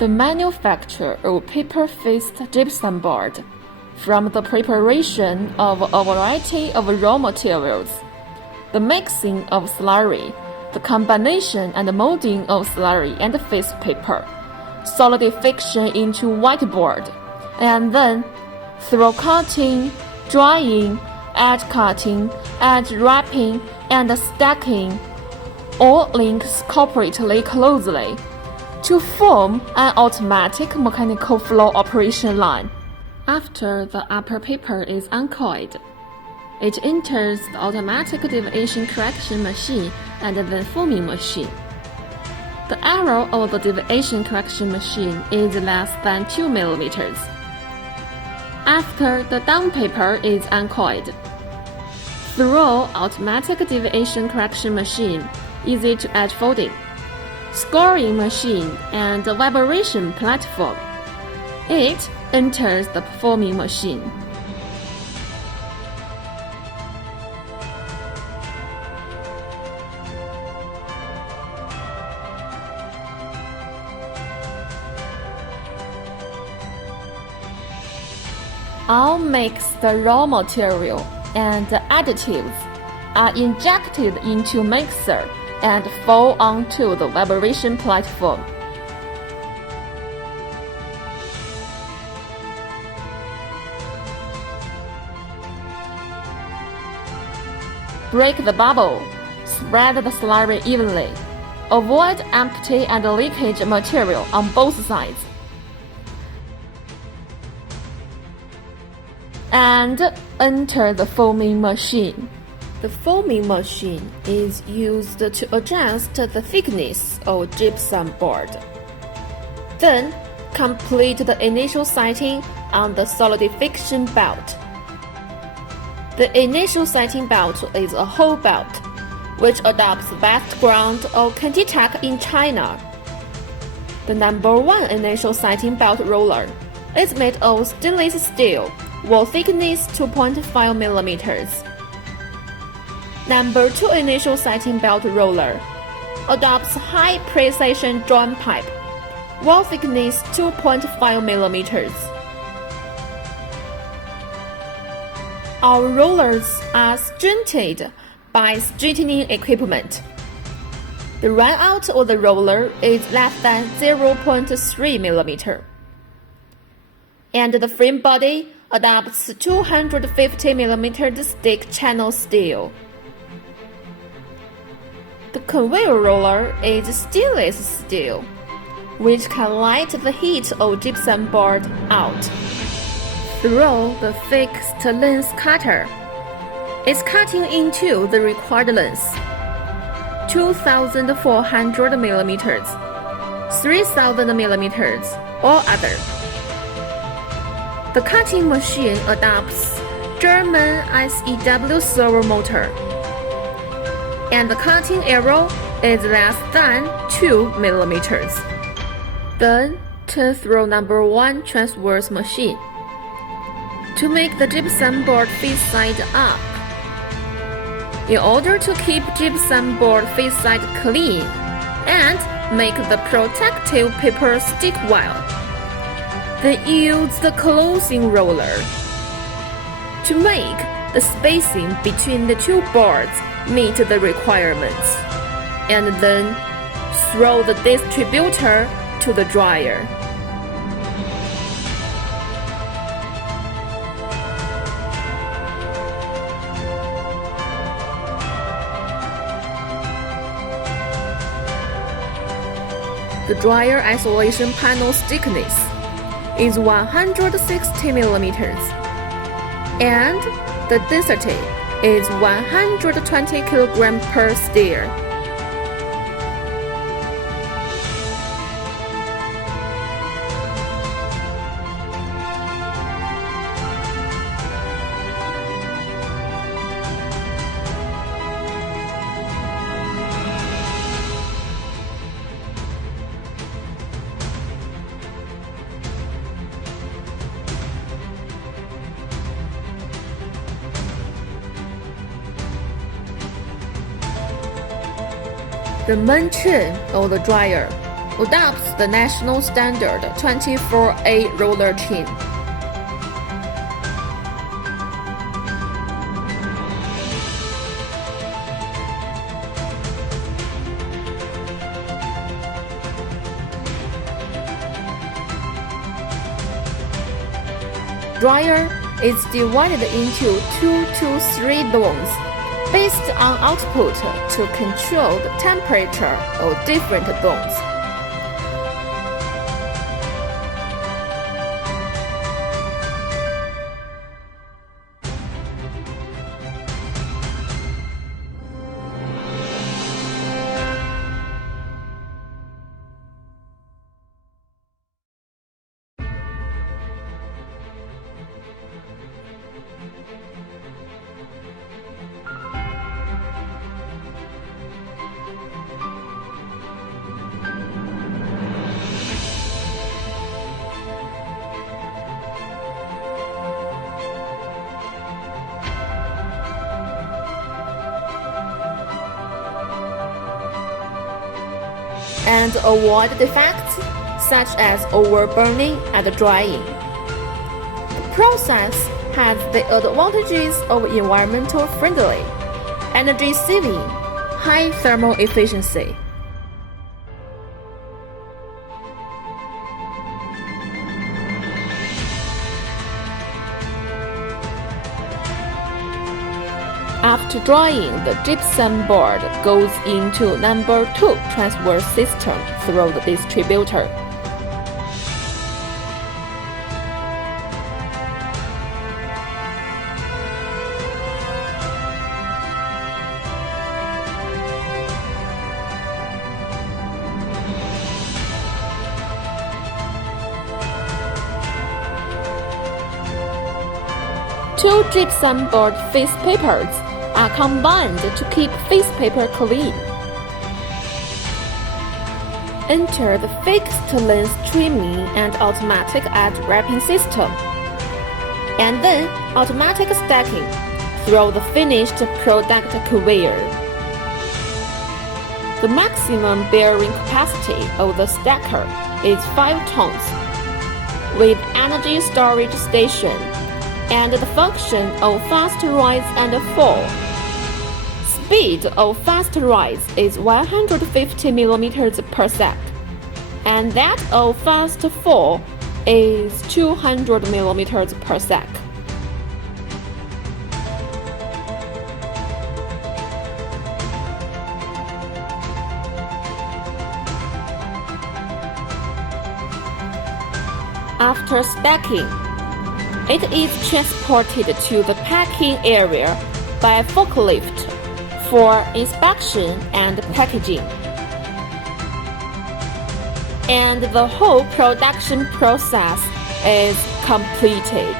The manufacture of paper-faced gypsum board, from the preparation of a variety of raw materials, the mixing of slurry, the combination and molding of slurry and face paper, solidification into whiteboard, and then through cutting, drying, edge cutting, edge wrapping, and stacking, all links cooperatively closely to form an automatic mechanical flow operation line. After the upper paper is uncoiled, it enters the automatic deviation correction machine and then forming machine. The error of the deviation correction machine is less than 2 mm. After the down paper is uncoiled, through automatic deviation correction machine, easy to edge folding, scoring machine, and vibration platform, it enters the forming machine. All mixed raw material and additives are injected into mixer and fall onto the vibration platform. Break the bubble. Spread the slurry evenly. Avoid empty and leakage material on both sides. And enter the forming machine. The forming machine is used to adjust the thickness of gypsum board. Then, complete the initial setting on the solidification belt. The initial setting belt is a whole belt, which adopts background of Candy-Tech in China. The number 1 initial setting belt roller is made of stainless steel, wall thickness 2.5 mm. Number 2 initial setting belt roller adopts high precision joint pipe, wall thickness 2.5 mm. Our rollers are straightened by straightening equipment. The runout of the roller is less than 0.3 mm. And the frame body adopts 250 mm stick channel steel. The conveyor roller is stainless steel, which can light the heat of gypsum board out. Through the fixed length cutter, it's cutting into the required length, 2,400 mm, 3,000 mm, or other. The cutting machine adopts German SEW servo motor, and the cutting arrow is less than 2 mm. Then turn through number 1 transverse machine to make the gypsum board face side up. In order to keep gypsum board face side clean and make the protective paper stick well, they use the closing roller to make the spacing between the two boards meet the requirements, and then throw the distributor to the dryer. The dryer isolation panel thickness is 160 mm, and the density is 120 kg per stir. The main chain of the dryer adopts the national standard 24A roller chain. Dryer is divided into 2 to 3 zones based on output to control the temperature of different zones. And avoid defects such as overburning and drying. The process has the advantages of environmental friendly, energy saving, high thermal efficiency. After drying, the gypsum board goes into number 2 transfer system through the distributor. Two gypsum board face papers are combined to keep face paper clean. Enter the fixed length trimming and automatic edge wrapping system, and then automatic stacking through the finished product conveyor. The maximum bearing capacity of the stacker is 5 tons, with energy storage station and the function of fast rise and fall. Speed of fast rise is 150 mm per sec, and that of fast fall is 200 mm per sec. After stacking, it is transported to the packing area by forklift for inspection and packaging. And the whole production process is completed.